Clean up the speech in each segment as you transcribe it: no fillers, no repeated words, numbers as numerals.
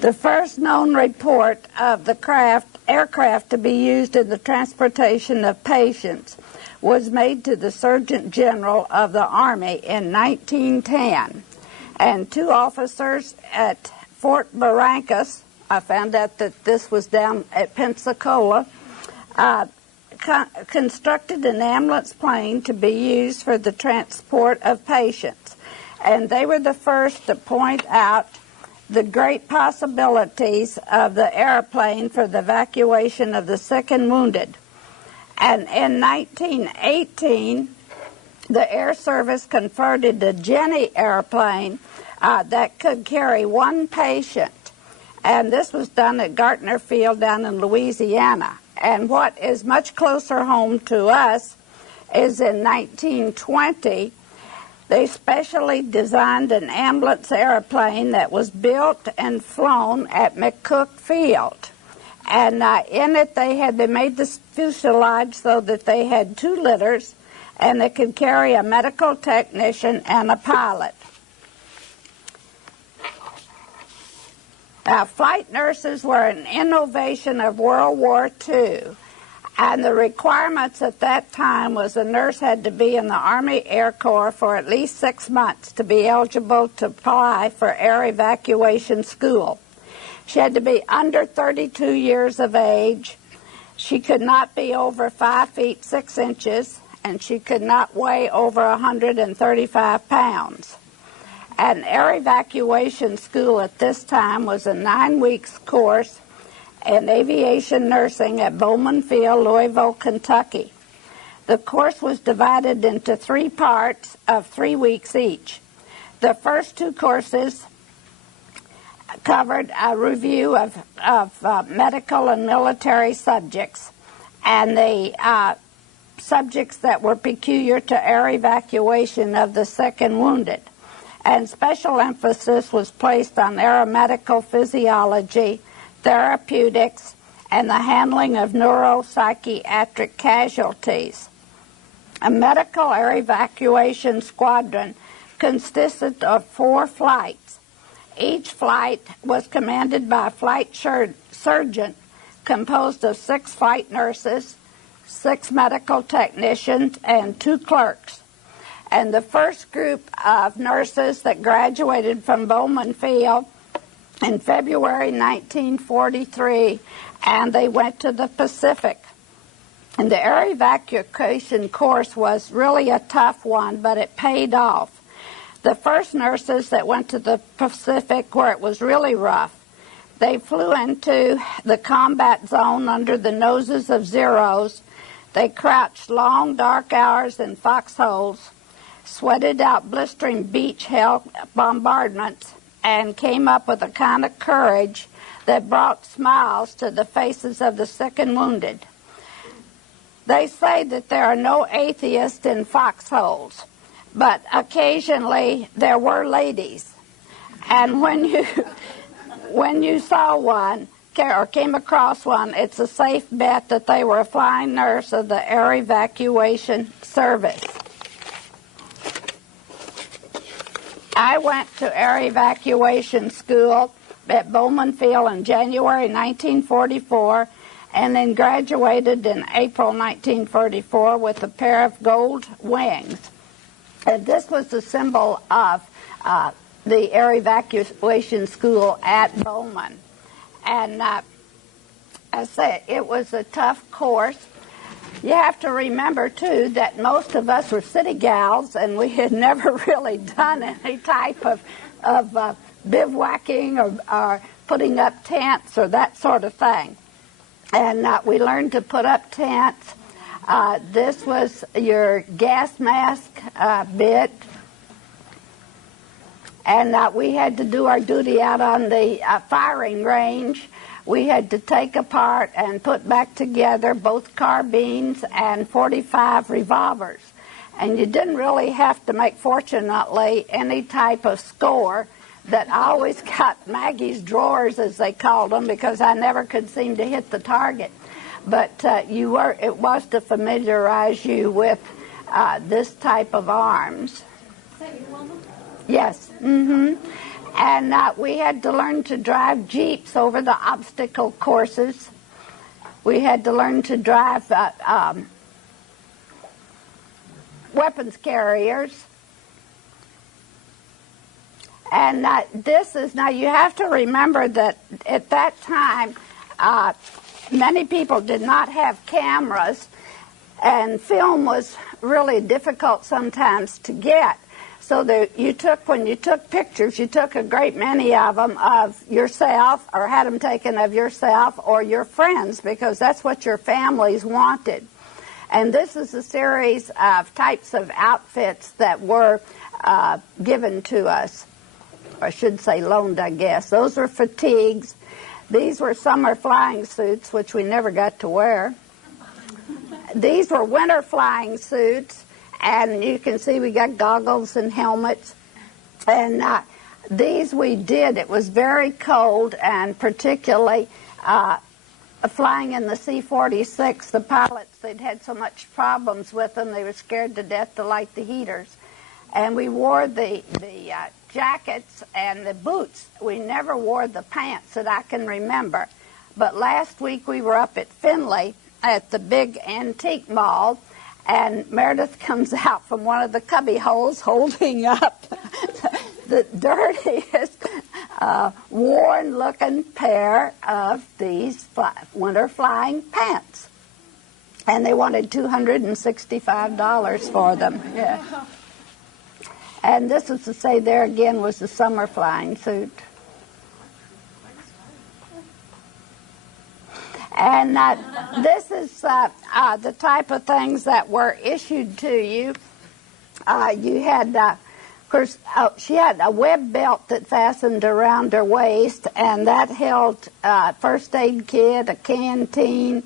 The first known report of the aircraft to be used in the transportation of patients was made to the Surgeon General of the Army in 1910. And two officers at Fort Barrancas, I found out that this was down at Pensacola, constructed an ambulance plane to be used for the transport of patients. And they were the first to point out the great possibilities of the airplane for the evacuation of the sick and wounded. And in 1918, the Air Service converted a Jenny airplane that could carry one patient. And this was done at Gartner Field down in Louisiana. And what is much closer home to us is in 1920, they specially designed an ambulance airplane that was built and flown at McCook Field. And in it they made the fuselage so that they had 2 litters, and they could carry a medical technician and a pilot. Flight nurses were an innovation of World War II. And the requirements at that time was a nurse had to be in the Army Air Corps for at least 6 months to be eligible to apply for air evacuation school. She had to be under 32 years of age. She could not be over 5 feet 6 inches, and she could not weigh over 135 pounds. An air evacuation school at this time was a 9-week course in aviation nursing at Bowman Field, Louisville, Kentucky. The course was divided into 3 parts of 3 weeks each. The first 2 courses covered a review of medical and military subjects, and the subjects that were peculiar to air evacuation of the sick and wounded. And special emphasis was placed on aeromedical physiology, therapeutics, and the handling of neuropsychiatric casualties. A medical air evacuation squadron consisted of 4 flights. Each flight was commanded by a flight surgeon composed of 6 flight nurses, 6 medical technicians, and 2 clerks. And the first group of nurses that graduated from Bowman Field in February 1943, and they went to the Pacific. And the air evacuation course was really a tough one, but it paid off. The first nurses that went to the Pacific, where it was really rough, they flew into the combat zone under the noses of Zeros. They crouched long, dark hours in foxholes, sweated out blistering beach hell bombardments, and came up with a kind of courage that brought smiles to the faces of the sick and wounded. They say that there are no atheists in foxholes, but occasionally there were ladies. And when you saw one or came across one, it's a safe bet that they were a flying nurse of the air evacuation service. I went to air evacuation school at Bowman Field in January 1944, and then graduated in April 1944 with a pair of gold wings. And this was the symbol of the air evacuation school at Bowman. And I say it was a tough course. You have to remember, too, that most of us were city gals, and we had never really done any type of bivouacking or putting up tents or that sort of thing. And we learned to put up tents. This was your gas mask bit. And we had to do our duty out on the firing range. We had to take apart and put back together both carbines and .45 revolvers. And you didn't really have to make, fortunately, any type of score. That I always got Maggie's drawers, as they called them, because I never could seem to hit the target. But it was to familiarize you with this type of arms. Is that your Wilma? Yes. Mm-hmm. And we had to learn to drive jeeps over the obstacle courses. We had to learn to drive weapons carriers. And this is, now you have to remember that at that time, many people did not have cameras, and film was really difficult sometimes to get. So when you took pictures, you took a great many of them of yourself, or had them taken of yourself or your friends, because that's what your families wanted. And this is a series of types of outfits that were given to us, or I should say loaned, I guess. Those were fatigues. These were summer flying suits, which we never got to wear. These were winter flying suits, and you can see we got goggles and helmets. And these we did. It was very cold, and particularly flying in the C-46, the pilots, they'd had so much problems with them, they were scared to death to light the heaters. And we wore the jackets and the boots. We never wore the pants that I can remember. But last week we were up at Findlay at the big antique mall, and Meredith comes out from one of the cubby holes holding up the dirtiest, worn-looking pair of these winter flying pants. And they wanted $265 for them. Yeah. And this is to say there again was the summer flying suit. And this is the type of things that were issued to you. You had, of course, she had a web belt that fastened around her waist, and that held first aid kit, a canteen,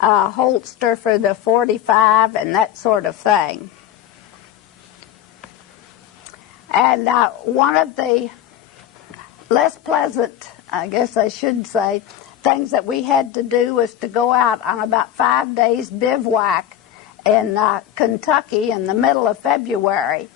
a holster for the .45, and that sort of thing. And one of the less pleasant, I guess I should say, things that we had to do was to go out on about 5 days bivouac in Kentucky in the middle of February.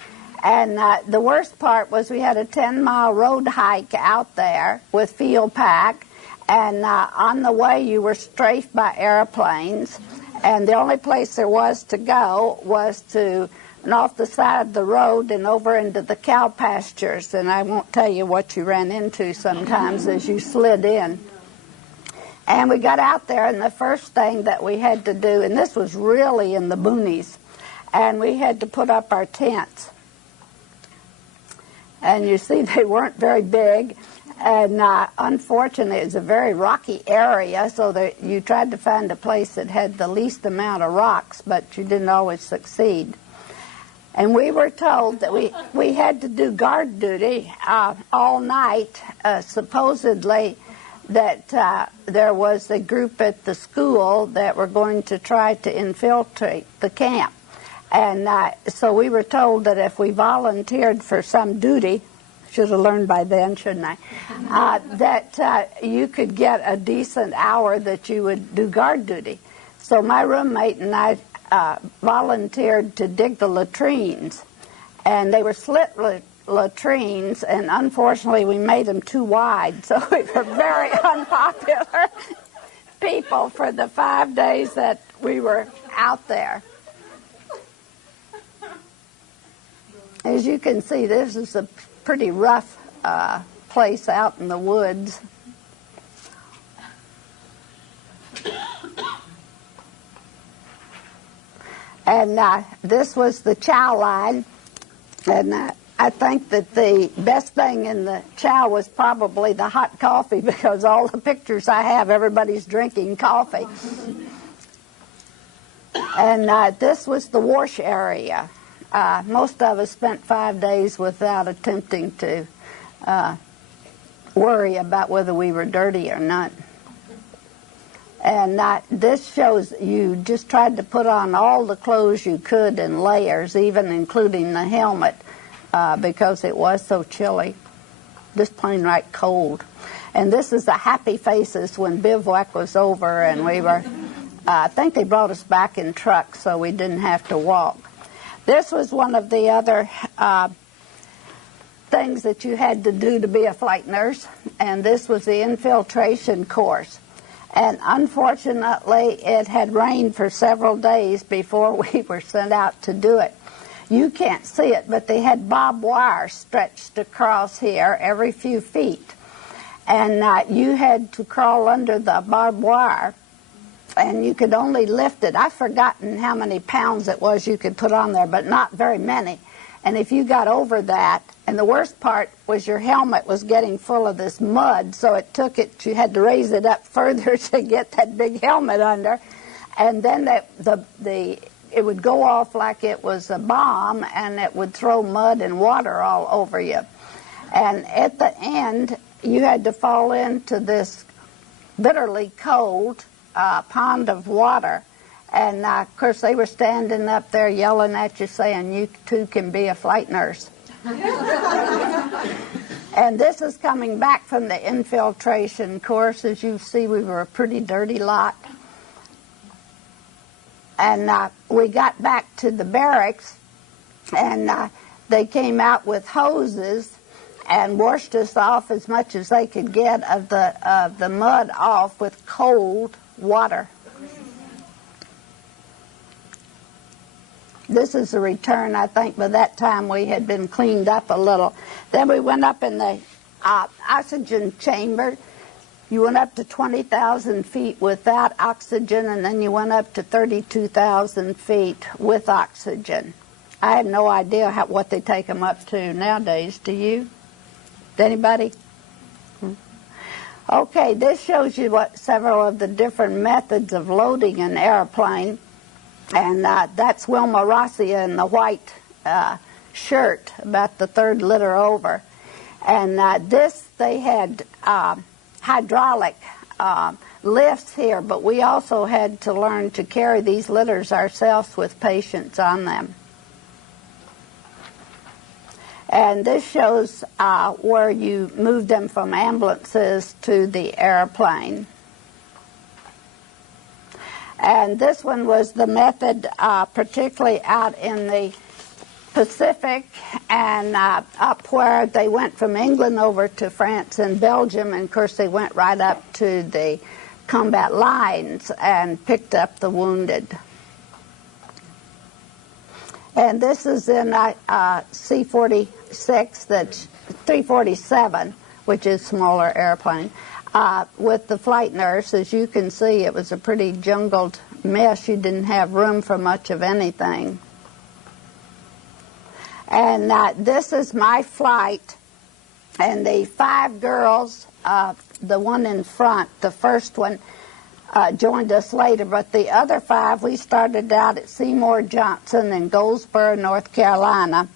And the worst part was we had a 10-mile road hike out there with field pack. And on the way you were strafed by airplanes. And the only place there was to go was to and off the side of the road and over into the cow pastures. And I won't tell you what you ran into sometimes as you slid in. And we got out there, and the first thing that we had to do, and this was really in the boonies, and we had to put up our tents. And you see they weren't very big, and unfortunately it was a very rocky area, so that you tried to find a place that had the least amount of rocks, but you didn't always succeed. And we were told that we had to do guard duty all night, supposedly that there was a group at the school that were going to try to infiltrate the camp. And so we were told that if we volunteered for some duty, should have learned by then, shouldn't I, that you could get a decent hour that you would do guard duty. So my roommate and I volunteered to dig the latrines, and they were slit latrines, and unfortunately we made them too wide, so we were very unpopular people for the 5 days that we were out there. As you can see, this is a pretty rough place out in the woods. And this was the chow line, and I think that the best thing in the chow was probably the hot coffee, because all the pictures I have, everybody's drinking coffee. And this was the wash area. Most of us spent 5 days without attempting to worry about whether we were dirty or not. And this shows you just tried to put on all the clothes you could in layers, even including the helmet, because it was so chilly, just plain right cold. And this is the happy faces when bivouac was over, and we were, I think they brought us back in trucks so we didn't have to walk. This was one of the other things that you had to do to be a flight nurse, and this was the infiltration course. And unfortunately, it had rained for several days before we were sent out to do it. You can't see it, but they had barbed wire stretched across here every few feet. And you had to crawl under the barbed wire, and you could only lift it. I've forgotten how many pounds it was you could put on there, but not very many. And if you got over that, and the worst part was your helmet was getting full of this mud, so you had to raise it up further to get that big helmet under. And then it would go off like it was a bomb, and it would throw mud and water all over you. And at the end, you had to fall into this bitterly cold pond of water. And, of course, they were standing up there yelling at you saying, you too can be a flight nurse. And this is coming back from the infiltration course. As you see, we were a pretty dirty lot. And we got back to the barracks, and they came out with hoses and washed us off as much as they could get of the mud off with cold water. This is a return. I think by that time we had been cleaned up a little. Then we went up in the oxygen chamber. You went up to 20,000 feet without oxygen, and then you went up to 32,000 feet with oxygen. I have no idea what they take them up to nowadays. Do you? Anybody? Okay, this shows you several of the different methods of loading an airplane. And that's Wilma Rossi in the white shirt, about the third litter over. And they had hydraulic lifts here, but we also had to learn to carry these litters ourselves with patients on them. And this shows where you moved them from ambulances to the airplane. And this one was the method particularly out in the Pacific and up where they went from England over to France and Belgium. And, of course, they went right up to the combat lines and picked up the wounded. And this is in C-46, that's 347, which is a smaller airplane. With the flight nurse. As you can see, it was a pretty jungled mess. You didn't have room for much of anything. And this is my flight. And the 5 girls, the one in front, the first one, joined us later. But the other 5, we started out at Seymour Johnson in Goldsboro, North Carolina.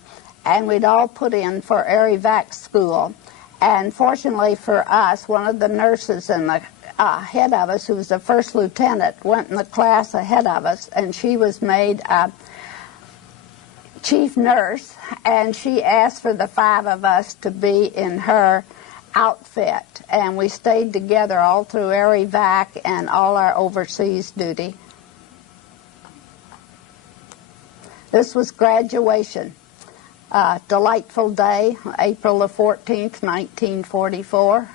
And we'd all put in for air evac school. And fortunately for us, one of the nurses in the ahead of us, who was the first lieutenant, went in the class ahead of us, and she was made chief nurse, and she asked for the 5 of us to be in her outfit. And we stayed together all through air evac and all our overseas duty. This was graduation. Delightful day, April the 14th, 1944.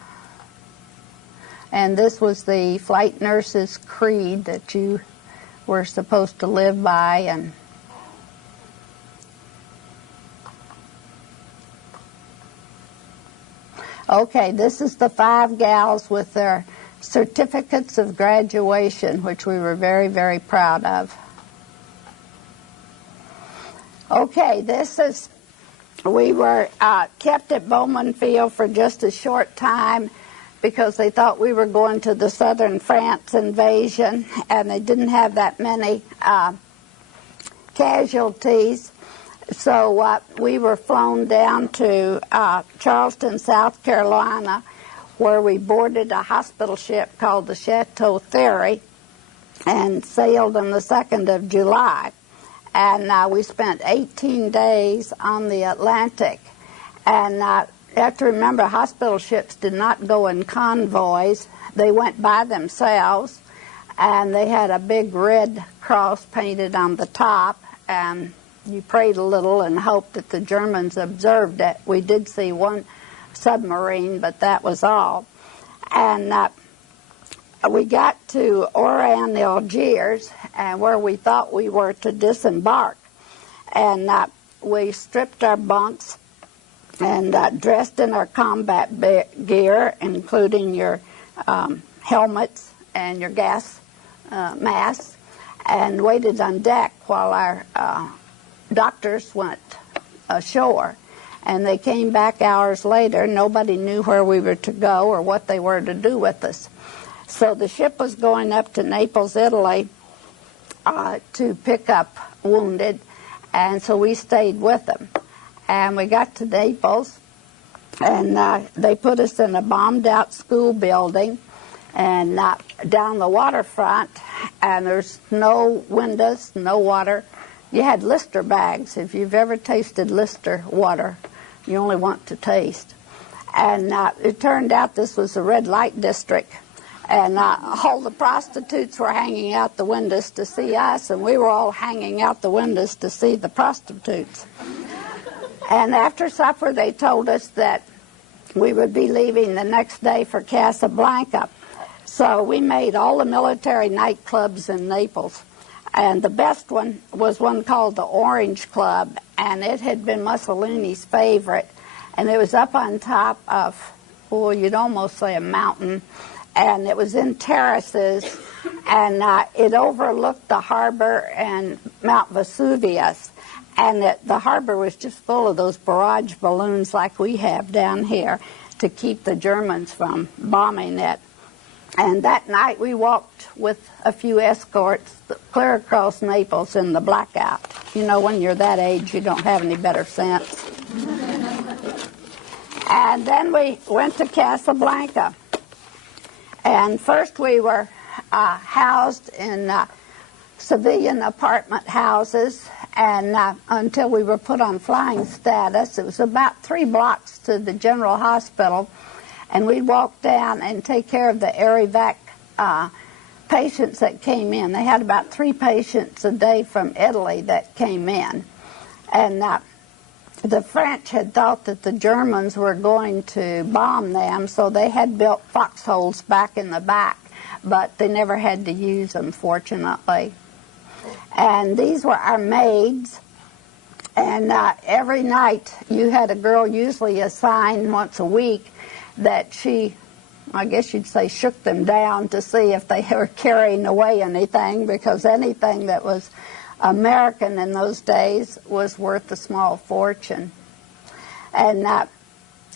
And this was the flight nurse's creed that you were supposed to live by. And okay, this is the 5 gals with their certificates of graduation, which we were very, very proud of. Okay, we were kept at Bowman Field for just a short time because they thought we were going to the southern France invasion, and they didn't have that many casualties. So we were flown down to Charleston, South Carolina, where we boarded a hospital ship called the Chateau Theory and sailed on the 2nd of July. And we spent 18 days on the Atlantic. And you have to remember, hospital ships did not go in convoys. They went by themselves, and they had a big red cross painted on the top, and you prayed a little and hoped that the Germans observed it. We did see one submarine, but that was all. And we got to Oran, Algiers, and where we thought we were to disembark. And we stripped our bunks and dressed in our combat gear, including your helmets and your gas masks, and waited on deck while our doctors went ashore. And they came back hours later. Nobody knew where we were to go or what they were to do with us. So the ship was going up to Naples, Italy, to pick up wounded, and so we stayed with them. And we got to Naples, and they put us in a bombed-out school building and down the waterfront, and there's no windows, no water. You had Lister bags. If you've ever tasted Lister water, you only want to taste. And it turned out this was a red light district, and all the prostitutes were hanging out the windows to see us, and we were all hanging out the windows to see the prostitutes. And after supper, they told us that we would be leaving the next day for Casablanca. So we made all the military nightclubs in Naples. And the best one was one called the Orange Club, and it had been Mussolini's favorite. And it was up on top of, well, you'd almost say a mountain, and it was in terraces, and it overlooked the harbor and Mount Vesuvius. And the harbor was just full of those barrage balloons like we have down here to keep the Germans from bombing it. And that night we walked with a few escorts clear across Naples in the blackout. You know, when you're that age, you don't have any better sense. And then we went to Casablanca. And first we were housed in civilian apartment houses, and until we were put on flying status. It was about 3 blocks to the general hospital, and we'd walk down and take care of the air evac patients that came in. They had about 3 patients a day from Italy that came in. And the French had thought that the Germans were going to bomb them, so they had built foxholes back in the back, but they never had to use them, fortunately. And these were our maids, and every night you had a girl usually assigned once a week that she, I guess you'd say, shook them down to see if they were carrying away anything, because anything that was American in those days was worth a small fortune. And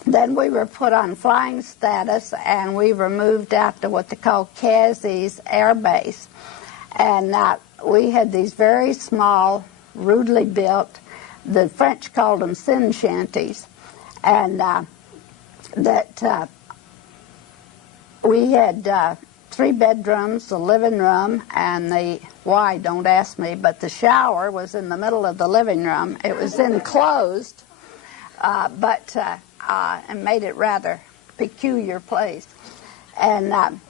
then we were put on flying status, and we were moved out to what they call Cazes Air Base. And we had these very small, rudely built, the French called them sin shanties, and we had 3 bedrooms, a living room, and why, don't ask me, but the shower was in the middle of the living room. It was enclosed, but and made it rather peculiar place. And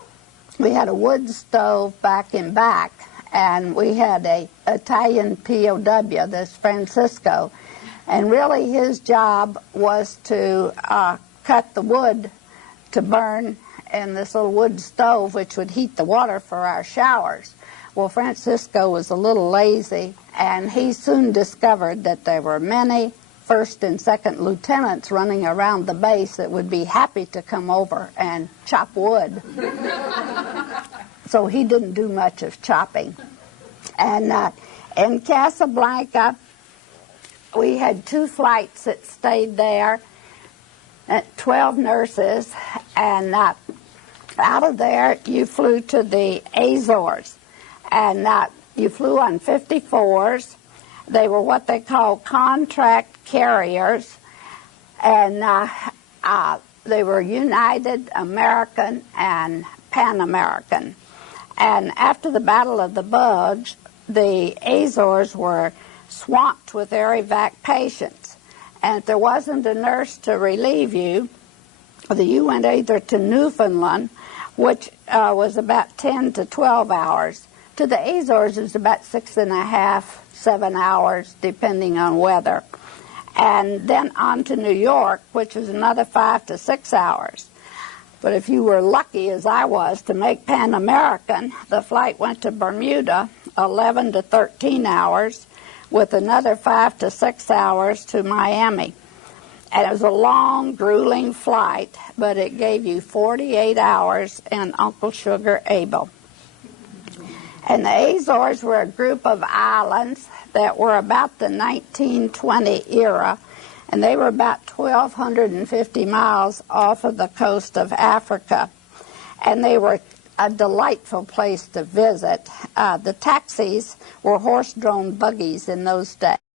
we had a wood stove back in back, and we had a Italian POW, this Francisco, and really his job was to cut the wood to burn in this little wood stove, which would heat the water for our showers. Well, Francisco was a little lazy, and he soon discovered that there were many first and second lieutenants running around the base that would be happy to come over and chop wood. So he didn't do much of chopping. And in Casablanca, we had 2 flights that stayed there, 12 nurses, and out of there you flew to the Azores. And you flew on 54s. They were what they call contract carriers, and they were United, American, and Pan American. And after the Battle of the Bulge, the Azores were swamped with air evac patients. And if there wasn't a nurse to relieve you, you went either to Newfoundland, which was about 10 to 12 hours To the Azores, it was about 6.5, 7 hours, depending on weather. And then on to New York, which was another 5 to 6 hours. But if you were lucky, as I was, to make Pan American, the flight went to Bermuda, 11 to 13 hours, with another 5 to 6 hours to Miami. And it was a long, grueling flight, but it gave you 48 hours in Uncle Sugar Abel. And the Azores were a group of islands that were about the 1920 era, and they were about 1,250 miles off of the coast of Africa. And they were a delightful place to visit. The taxis were horse-drawn buggies in those days.